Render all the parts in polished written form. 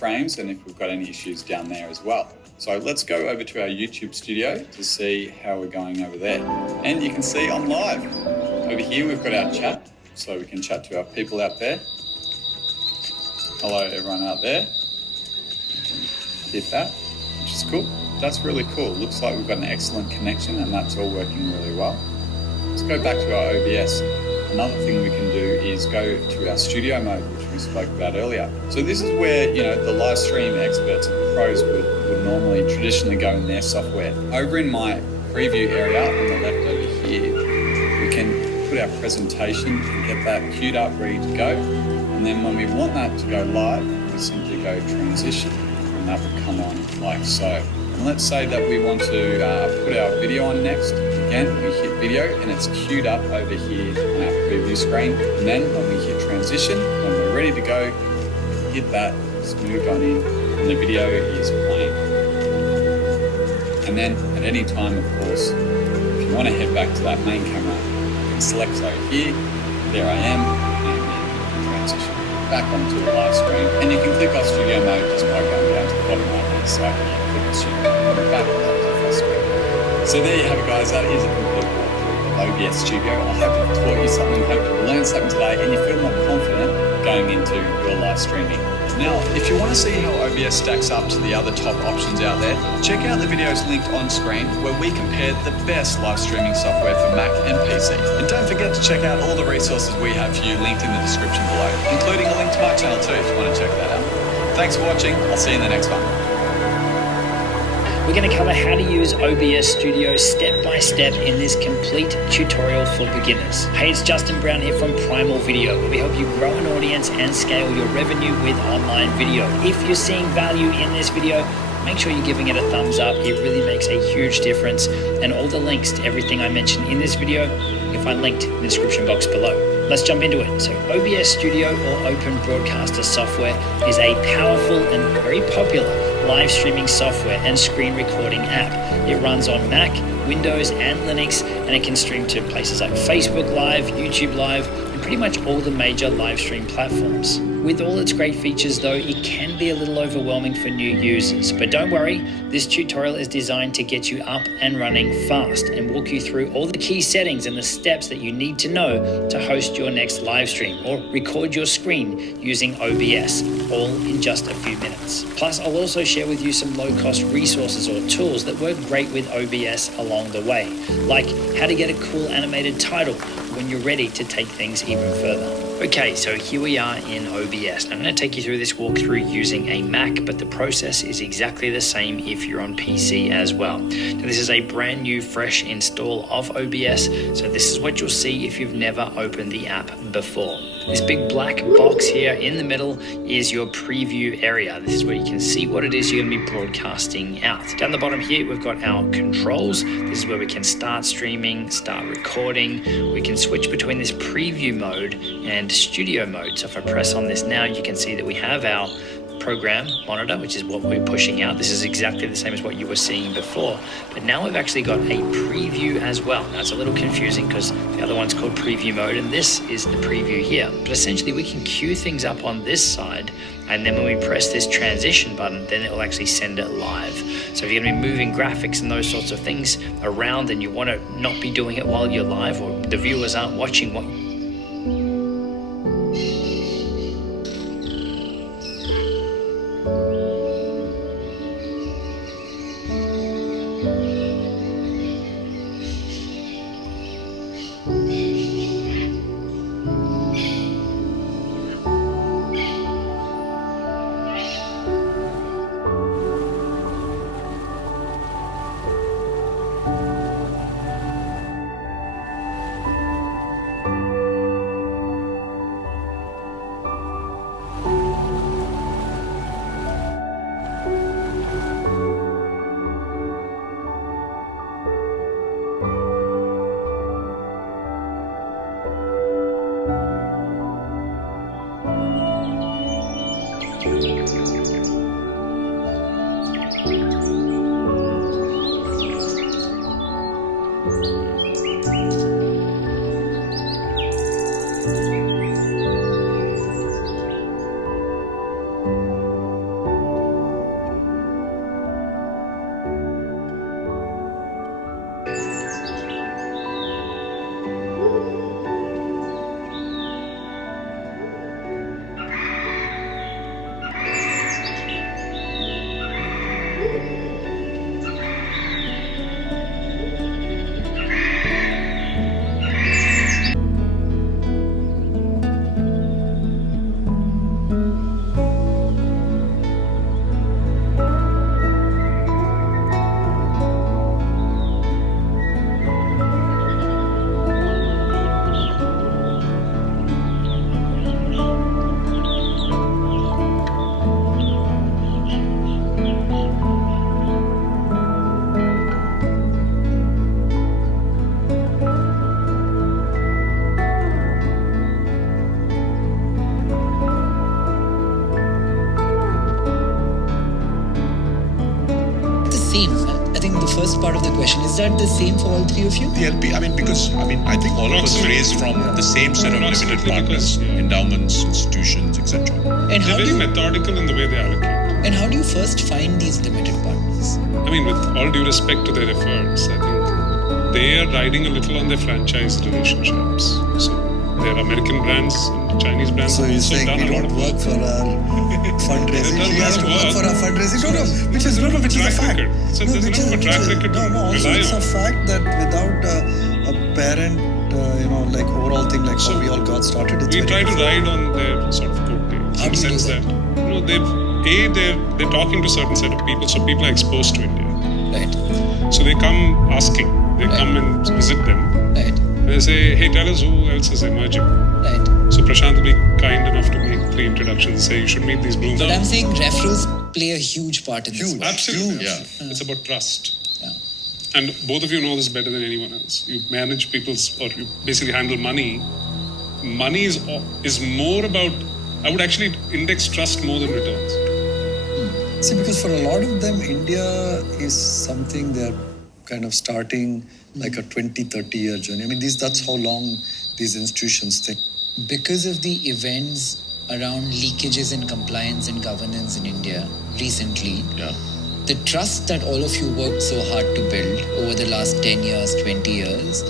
frames and if we've got any issues down there as well. So let's go over to our YouTube studio to see how we're going over there. And you can see I'm live. Over here we've got our chat, so we can chat to our people out there. Hello everyone out there. Hit that, which is cool. That's really cool. Looks like we've got an excellent connection and that's all working really well. Let's go back to our OBS. Another thing we can do is go to our studio mode, which we spoke about earlier. So this is where, the live stream experts and pros would normally traditionally go in their software. Over in my preview area on the left over here, we can put our presentation and get that queued up, ready to go. And then when we want that to go live, we simply go transition and that will come on like so. And let's say that we want to put our video on next. Again, we hit video and it's queued up over here on our preview screen. And then when we hit transition, when we're ready to go, hit that, it's moved on in, and the video is playing. And then at any time, of course, if you want to head back to that main camera, you can select over here, there I am, and then transition back onto the live stream. And you can click off studio mode just by going down to the bottom right hand side here, click on studio mode, back onto the full screen. So there you have it, guys. That is a complete walkthrough of OBS Studio. I hope I've taught you something, hope you've learned something today and you feel more confident going into your live streaming. Now, if you want to see how OBS stacks up to the other top options out there, check out the videos linked on screen where we compared the best live streaming software for Mac and PC. And don't forget to check out all the resources we have for you linked in the description below, including a link to my channel too if you want to check that out. Thanks for watching. I'll see you in the next one. We're going to cover how to use OBS Studio step by step in this complete tutorial for beginners. Hey, it's Justin Brown here from Primal Video, where we help you grow an audience and scale your revenue with online video. If you're seeing value in this video, make sure you're giving it a thumbs up. It really makes a huge difference. And all the links to everything I mentioned in this video, you can find linked in the description box below. Let's jump into it. So OBS Studio, or Open Broadcaster software, is a powerful and very popular live streaming software and screen recording app. It runs on Mac, Windows, and Linux, and it can stream to places like Facebook Live, YouTube Live, and pretty much all the major live stream platforms. With all its great features though, it can be a little overwhelming for new users. But don't worry, this tutorial is designed to get you up and running fast and walk you through all the key settings and the steps that you need to know to host your next live stream or record your screen using OBS, all in just a few minutes. Plus, I'll also share with you some low-cost resources or tools that work great with OBS along the way, like how to get a cool animated title when you're ready to take things even further. Okay, so here we are in OBS. I'm going to take you through this walkthrough using a Mac, but the process is exactly the same if you're on PC as well. Now, this is a brand new, fresh install of OBS, so this is what you'll see if you've never opened the app before. This big black box here in the middle is your preview area. This is where you can see what it is you're going to be broadcasting out. Down the bottom here, we've got our controls. This is where we can start streaming, start recording. We can switch between this preview mode and studio mode. So if I press on this now, you can see that we have our program monitor, which is what we're pushing out. This is exactly the same as what you were seeing before, but now we've actually got a preview as well. Now it's a little confusing because the other one's called preview mode and this is the preview here, but essentially we can queue things up on this side, and then when we press this transition button, then it will actually send it live. So if you're going to be moving graphics and those sorts of things around and you want to not be doing it while you're live, or the viewers aren't watching what same? I think the first part of the question, is that the same for all three of you? The LP, I think all of us raised from the same set of limited partners, endowments, institutions, etc. And They're very methodical in the way they allocate. And how do you first find these limited partners? I mean, with all due respect to their efforts, I think they are riding a little on their franchise relationships. So there are American brands and Chinese brands. So have you're also saying done we a lot don't of work for our fundraising. They've done He a has lot to of work work. for our fundraising. Which is a Track fact. record. So there's enough of a track record to Also rely it's on. a fact that without a parent, like overall thing, like So how we all got started, it's We very try to ride on their sort of coattails How in do the you do sense that? that they're talking to a certain set of people, so people are exposed to India. Right. So they come asking, they come and visit them. Right. And they say, hey, tell us who else is emerging. Right. So Prashant will be kind enough to make 3 introductions and say, you should meet these blooms. But I'm saying referrals play a huge part in this. Absolutely. Yeah. It's about trust. Yeah. And both of you know this better than anyone else. You manage or you basically handle money. Money is more about, I would actually index trust more than returns. See, because for a lot of them, India is something they're kind of starting like a 20, 30-year journey. I mean, that's how long these institutions think. Because of the events around leakages in compliance and governance in India recently, Yeah. the trust that all of you worked so hard to build over the last 10 years, 20 years,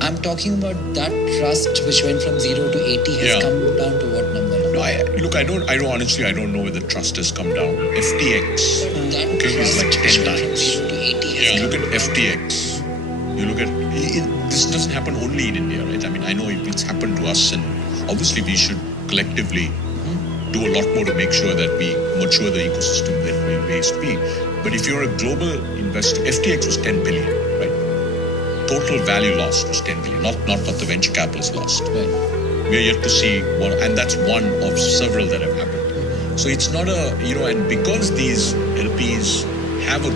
I'm talking about that trust which went from 0 to 80 has Yeah. come down to what number now? No, I don't know whether trust has come down. FTX. That Okay, it's trust like which 10 went from times. 0 to 80 has You come look at FTX. You look at this doesn't happen only in India, right? I mean, I know it's happened to us, and obviously we should collectively do a lot more to make sure that we mature the ecosystem that we may be. But if you're a global investor, FTX was 10 billion, right? Total value lost was 10 billion, not what the venture capitalists lost. Right. We are yet to see one, and that's one of several that have happened. So it's not and because these LPs have a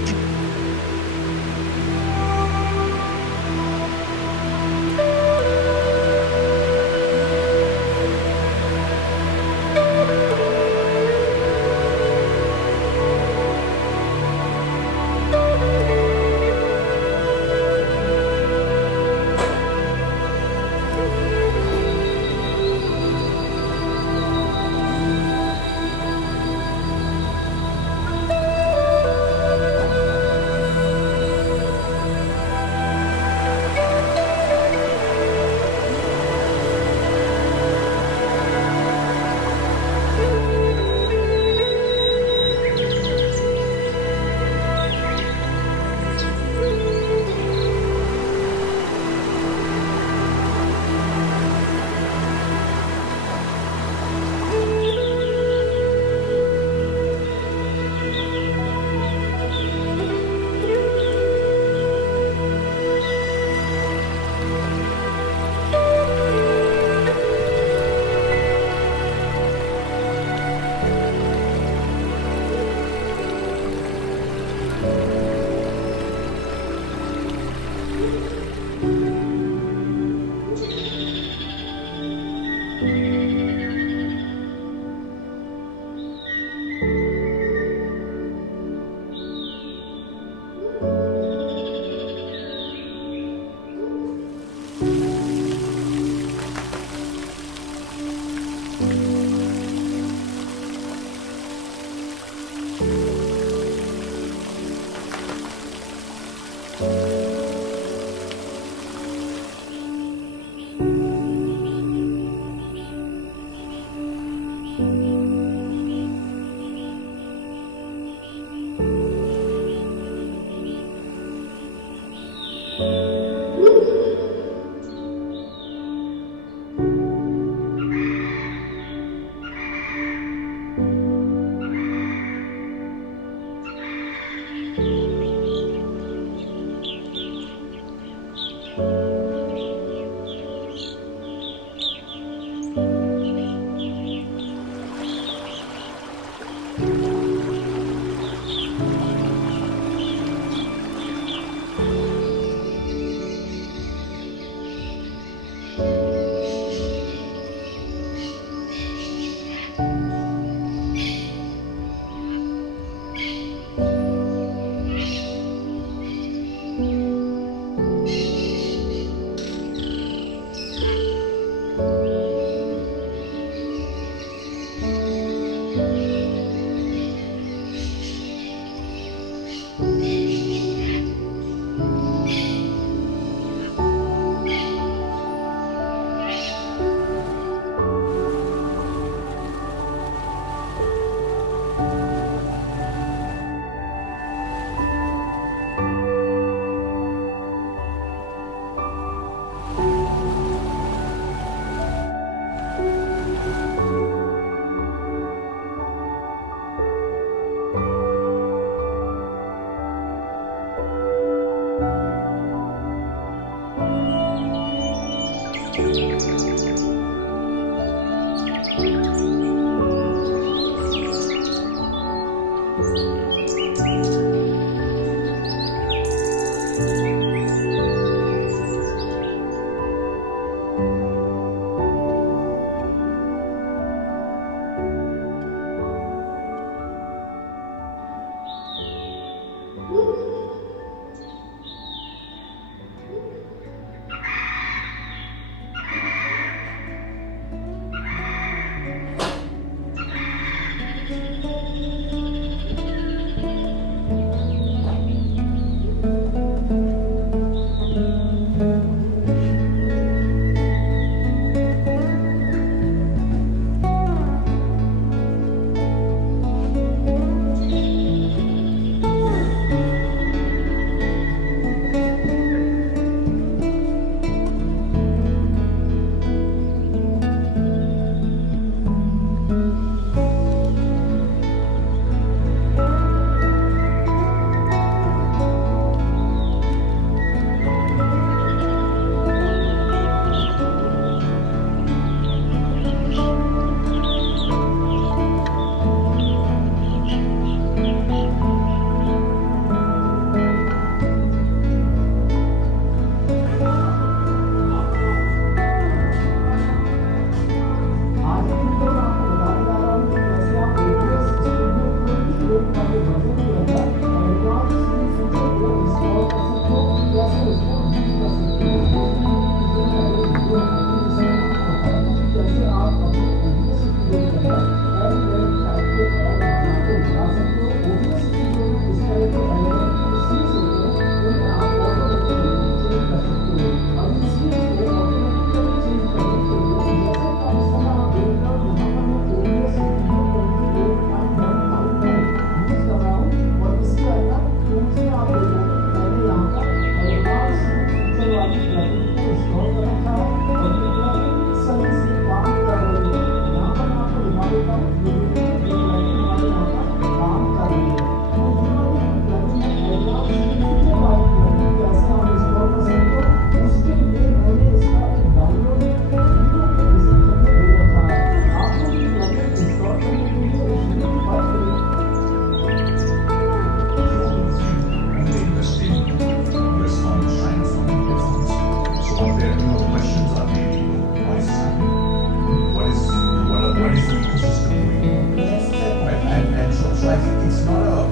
I think it's not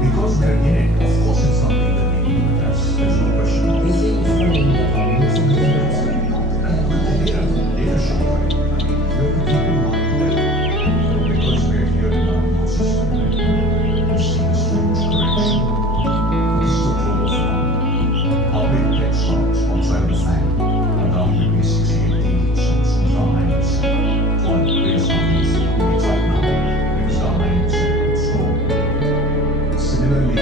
because we're in it, of course it's something that we need to address. There's no question. You're saying it's not India, it's a global Data show, right? I mean, you have to keep in mind that because we're here in our ecosystem, right, we've seen this huge correction. This is a global phenomenon. Public tech stocks outside the FANG are down between 60 and 80%, some down 9%. One of the biggest companies it's up now, it's down 9%. So, similarly,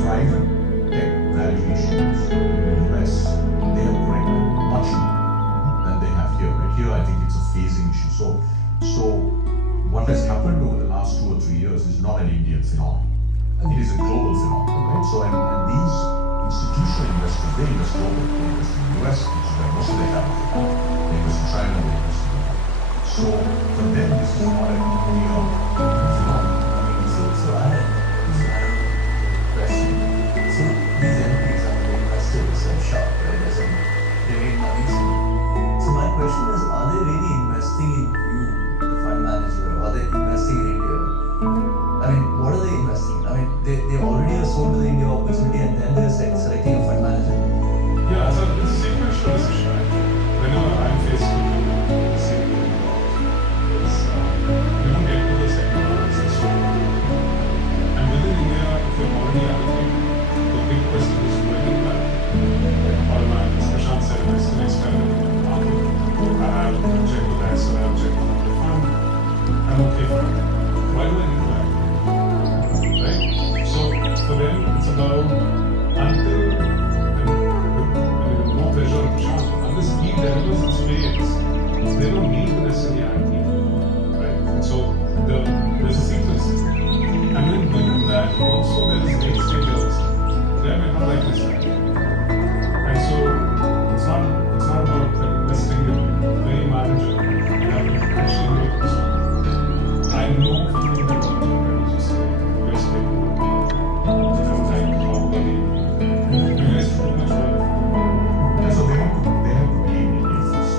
private tech valuations in the US, they have corrected much more than they have here. Right here, I think it's a phasing issue. So what has happened over the last 2 or 3 years is not an Indian phenomenon. It is a global phenomenon, right? So, and these institutional investors, they invest globally. They invest in the US, which is where most of their capital is. They invest in China, they invest in Japan. So, for them, this is not an Indian phenomenon. I mean, So I have a question. So these entities are the investors and shop, right? As in, they need money. So my question is, are they really investing in you, the fund manager, or are they investing in India? I mean, what are they investing in? I mean, they already are sold to the India opportunity and then they're selecting a fund manager. Yeah, so it's a sequential decision. Whenever I'm faced with the same involved, is you don't get to the second round, it's the soul. And within India, if you're already allocated, the big question is whether that, like Parma and Prashant said, it's an experiment market. I have checked with that, so I have checked with the fund. I'm okay for it. Why do I need that? Right? So for them, it's about until no pressure on Prashant, unless he delivers in spades, they don't need to necessarily act even, right? And so there's a sequence. And then within that, also there is late stage deals. They might not like this idea. And so it's not about investing in any manager. You have to actually make this one. I know from the interview, just US people, like how they you guys do much better. so they have to believe in India first.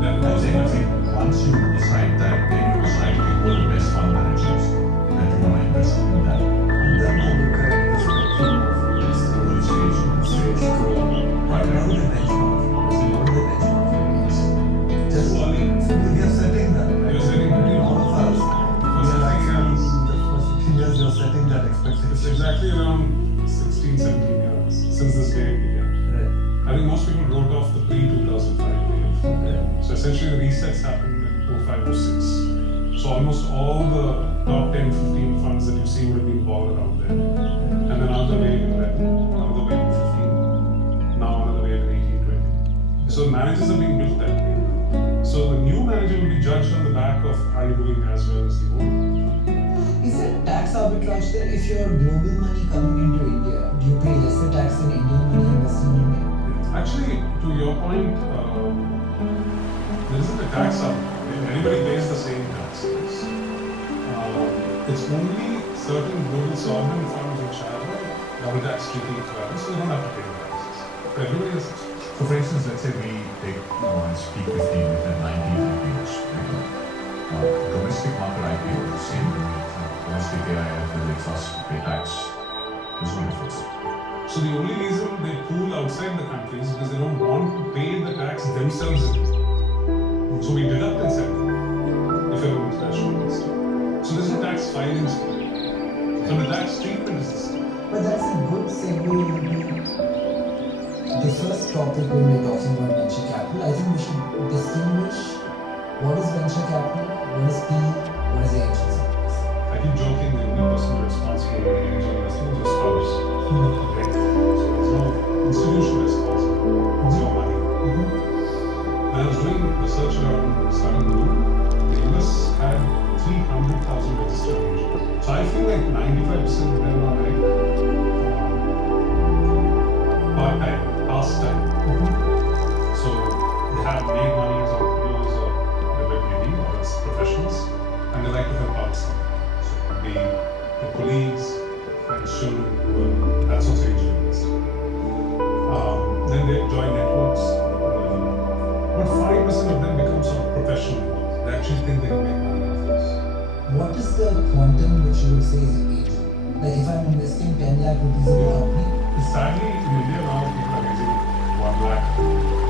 That And was then I think once you decide that, then you decide to go the best fund managers that you want to invest in that. And then I look at the spectrum of Early stage. Right now, the benchmark. So what are the benchmark against? Just too early. so we are setting that, right? You're setting that. All of us. We are actually the first 15 years you're setting that It's expectation. exactly around 16, 17 years since this day began. Right. I think most people wrote off the pre-2005 wave. So essentially the resets happened in 05, 06. So almost all the top 10, 15 funds that you see would have been balled out there. And then another wave in 11, another wave in 15, now another wave in 18, 20. So managers are being built that way. So the new manager will be judged on the back of are you doing as well as the old manager. Is there tax arbitrage there? If your global money coming into India, do you pay lesser tax than Indian money investing in India? Actually, to your point, there isn't a tax up. Everybody pays the same taxes. It's only certain global sovereign funds which have a double tax treaty equivalent, so they don't have to pay the taxes. But everybody has. So for instance, let's say we take and speak 15 with a 19 IPOs. Domestic market IPO is the same. Domestic AIF, whether it's us, pay tax. There's no difference. So the only reason they pool outside the country is because they don't want to pay the tax themselves. So we deduct and send if you're an international investor. So there's no tax filings for it. So the tax treatment is the same. But that's a good segue into the first topic when we're talking about venture capital. I think we should distinguish what is venture capital, what is PE, what is angel investment. I keep joking the only person responsible for angel investing is your spouse. Okay? So there's no institutional responsibility. It's your money. When I was doing research around starting Blue, the US had 300,000 registered angels. So I feel like 95% of them are like part-time, pastime. So they have made money as entrepreneurs or WPD or as professionals, and they like to help out some. So it could be the colleagues, friends, children who are, that's also angel investing. Then they join networks. But 5% of them become sort of professional angels. They actually think they can make money off this. what is the quantum which you would say is angel? Like if I'm investing 10 lakh rupees in a company, Sadly, in India now people are using 1 lakh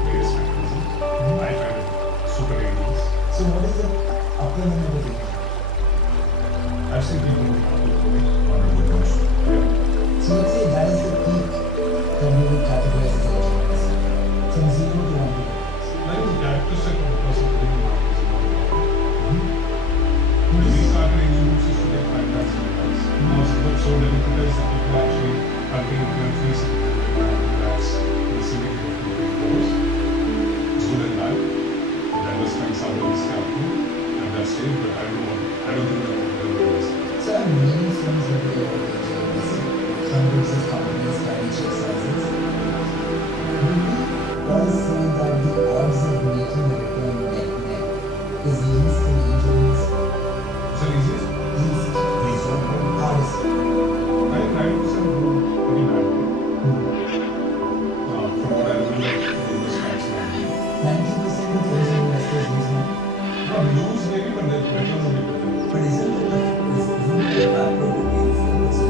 various mechanisms. I find it super dangerous. so what is the upper limit of angel? I've seen people who are Wonderful question. yeah. So let's say that is the peak that we would categorize as angel investing. From 0 to 100. That is characteristic of the person who didn't want to when we started angel groups used to get 5 lakhs, 10 lakhs. Now it's got so democratized that people actually are paying 12 fees and lakhs in a syndicate of 2 crores. It's good and bad. Diversifying somebody's capital at that stage, but I don't think that will do this. So I have many friends who do angel investing. Hundreds of companies carry check sizes. Would we all say that the odds of making a return net is least in angel investing? Is that easiest? Least. Hardest. I think 90% do pretty badly. From what I remember, in the stocks market. 90% of angel investors lose money. Not lose maybe, but the return will be better. But isn't it a macro to be influenced?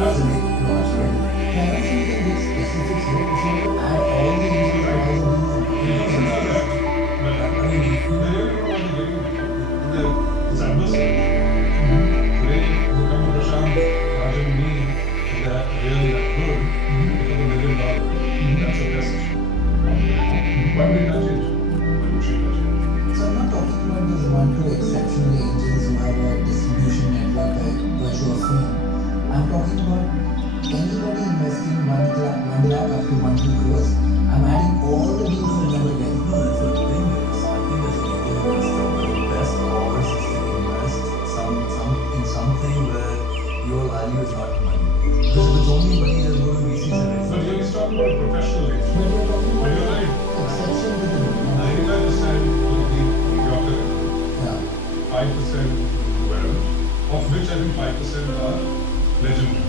Doesn't make it much, right? Yeah, I don't think we can get specifics here. If you add all the angel advisors, It's understood. Today, you come to Prashant, Raj and me, and they're really that good because $1 million. That's a test. Why would it not change? Why would she not change? so I'm not talking about those 1-2 exceptional angels who have a distribution network by virtue of fame. I'm talking about anybody investing 1 lakh up to 1-2 crores. I'm adding all the deals that never get. No, that's what the thing is. I think as an Indian investor, the best course is to invest in something where your value is not money. Because if it's only money, there's going to be VCs But and you're talking about professional age. But you're talking But about you're right. exception to the rule. 95% will be mediocre, Yeah. 5% well, of which I think 5% are legendary.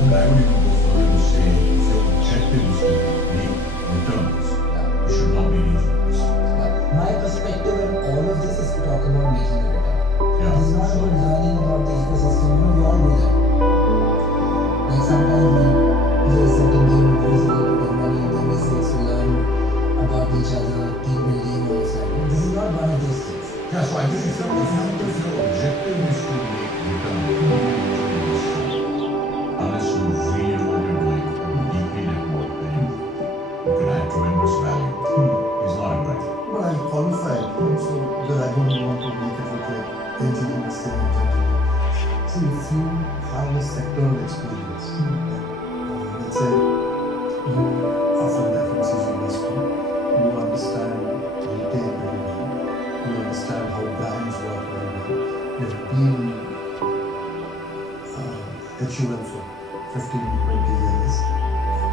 And I would even go further to say, if your objective is to make returns, you should not be an angel investor. My perspective in all of this is to talk about making a return. Yeah. This is not about learning about the ecosystem. We all do that. Like sometimes we play a certain game, goes away to make money, and then we say to learn about each other, team building, all of that. This is not one of those things. Yeah, so I think if your objective is to make return, you don't need to invest. Unless you really know what you're doing, deeply networked, and you can add tremendous value. It's not a right. Well, I'll qualify it, so that I don't want to make it look like angel investing in general. See, if you have a sectoral experience, let's say you are from the FMCG industry, you understand retail very well, you understand how brands work very well, you've been HUL for 15 to 20 years,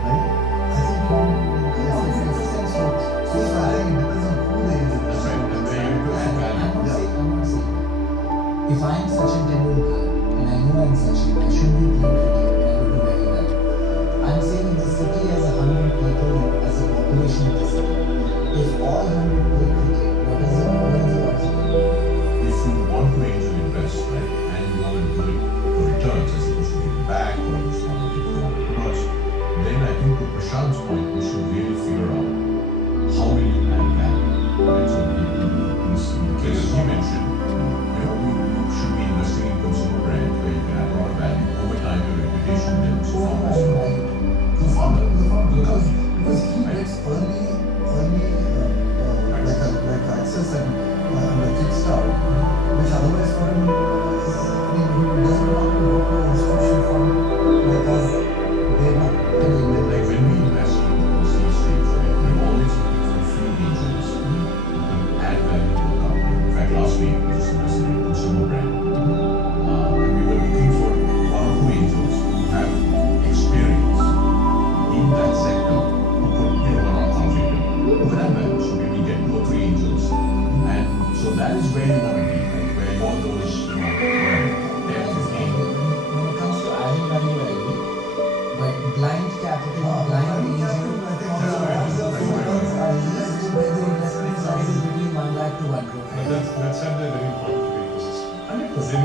right? I think so I think it depends on who the angel investor is. And then you have to add value. I'm not saying that. If I'm Sachin Tendulkar and I know I'm Sachin, I should be playing cricket and I will do very well. I'm saying if the city has 100 people as a population of the city, if all 100 play cricket, what is the odds of it? If you want to angel invest, right, and you want to do it for returns as opposed to give back or just want to take entrepreneurs, then I think to Prashant's point, we should really figure out how will you add value. Right? So in the case he mentioned, you should be investing in consumer brands where you can add a lot of value. Over time, your reputation builds. Who am I? The founder, because he gets early, like access and like Kickstart, which otherwise for him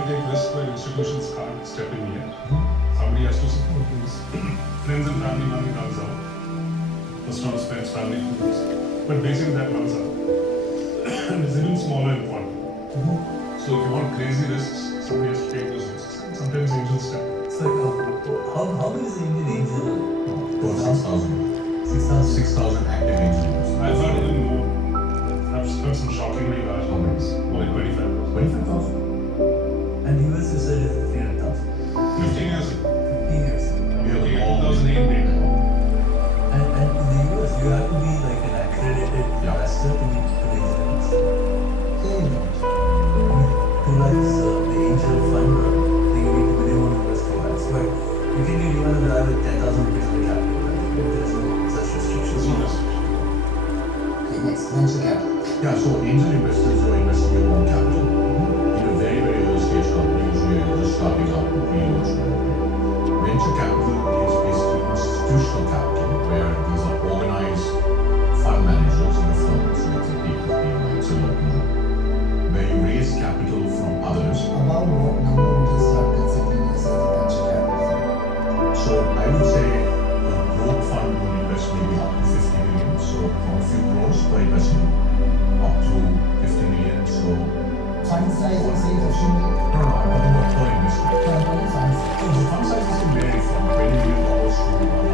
to take risks where institutions can't step in yet. Somebody has to support those. Friends and family money runs out. First round spends, family foods. But basically that runs out. And it's even smaller in quantity. So if you want crazy risks, somebody has to take those risks. And sometimes angels step in. So, how big is the Indian angel? About 6,000. 6,000 active angels. I've heard even more. I've heard some shockingly large numbers. More like 25,000. 25,000. And US you said is 300,000. 15 years ago. 15 years. We are the 2008 data. And in the US you have to be like an accredited investor to be angel investor. Yeah, no. To like the angel fund, they need to be able to invest for us. But you can get even with 10,000 rupees of capital, right? There's no such restrictions. Okay, next, venture capital. Yeah, so angel investors who are investing your own capital in a very, very early stage company, usually you're just starting up to pre-launch. Venture capital is basically institutional capital, where these are organized fund managers in the firms, so it's a P15, it's a lot more, where you raise capital from others. About what number would you start considering yourself a venture capital fund? So I would say a growth fund would invest maybe up to 50 million, so from a few crores per investment up to 50 million, so Fund size of say 50 million? no, I'm talking about per investment. Fund size. So the fund sizes can vary from $20 million to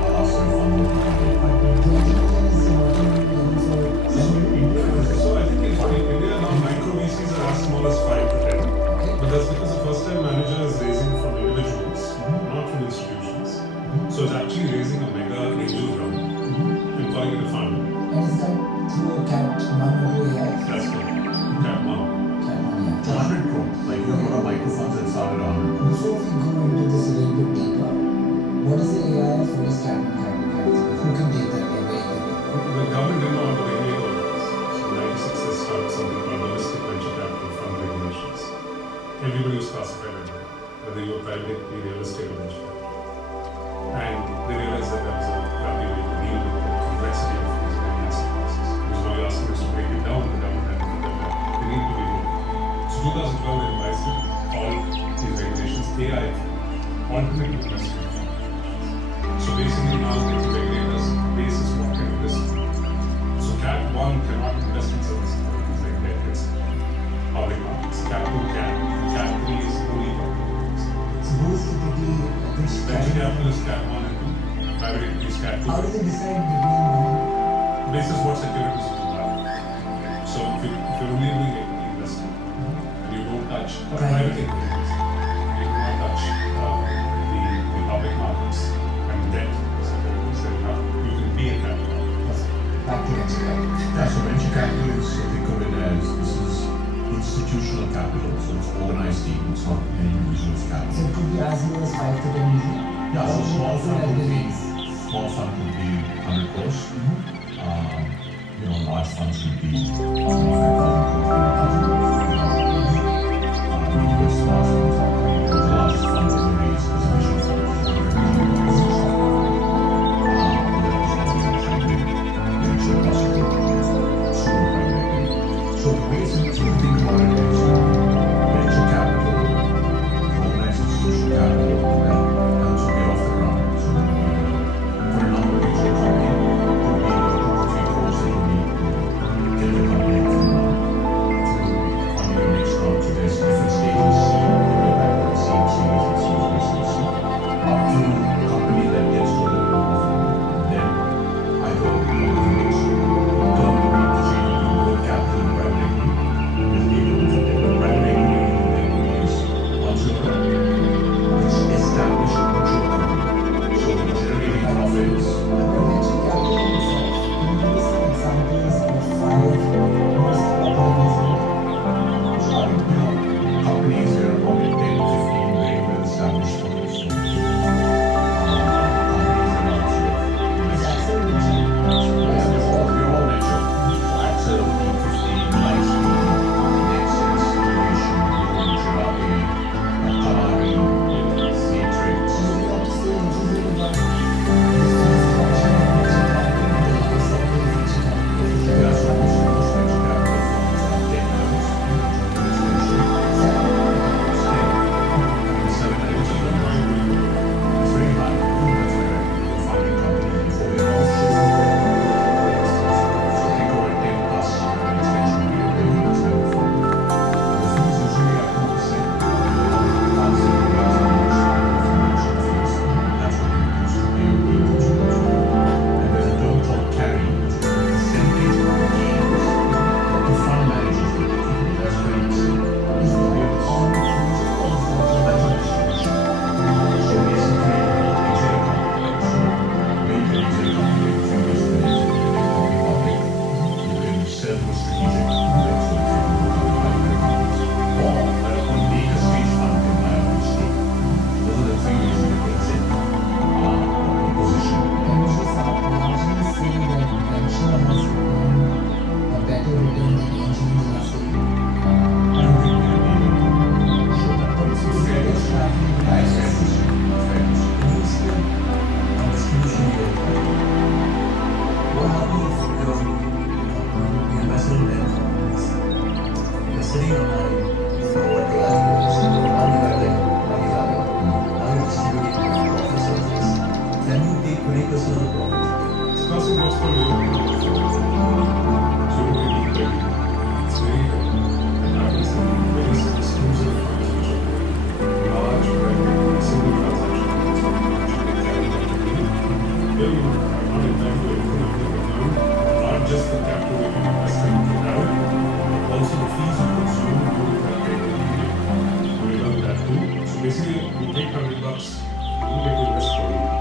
last year fund would be $25 million. 20 million is what you mean for So I think in India now micro VCs are as small as 5 to 10. But that's because the first time manager is raising from individuals, not from institutions. So it's actually raising a mega angel round and calling it a fund. And is that through Cat 1 or AI? That's the Cat 1. Cat 1, yeah. So 100 crore, like you have a lot of micro funds that started at 100 crore. Before we go into this a little bit deeper, what is the AI for this Cat 1 capital? Who can take that? Yeah, very good. The government didn't want to regulate all this. So 96 they started something called domestic venture capital fund regulations. Everybody was classified as that, whether you were private equity, real estate, or venture capital. And they realized that there was a value way to deal with the complexity of these many asset classes. Because now you're asking us to break it down, the government had to do that. They need to be doing it. So 2012 they revised it, all these regulations, AI, alternate investment fund. So basically now the regulators basis what kind of risk. So Cat 1 cannot invest in service companies like debt, it's public markets. Cat 2 can. Cat 3 is only public markets. So who is typically which Venture Cat? capital is Cat 1 and 2. Private equity is Cat 2. How do they decide between one? Basis what securities you have. So if you're only doing equity investing and you don't touch private equities, you do not touch the public markets and debt securities, then you can be a capital. Yes. Back to venture capital. Yeah, so venture capital is, think of it as, this is institutional capital, so it's organized team, it's not any individual's So capital. it could be as low as 5 to 10 million. Yeah, so Or small also fund like would be, billions. small fund would be 100 crores. Large funds would be 5,000 crores. US large funds, the largest fund ever raised is a mission fund, which is $100 million. So the ways in which we think about it is venture capital, organized institutional capital, that helps you get off the ground. So for a number of reasons, could be the 2 to 3 crores that you need to get your company off the ground. basically, you take $100, you don't get to invest 40.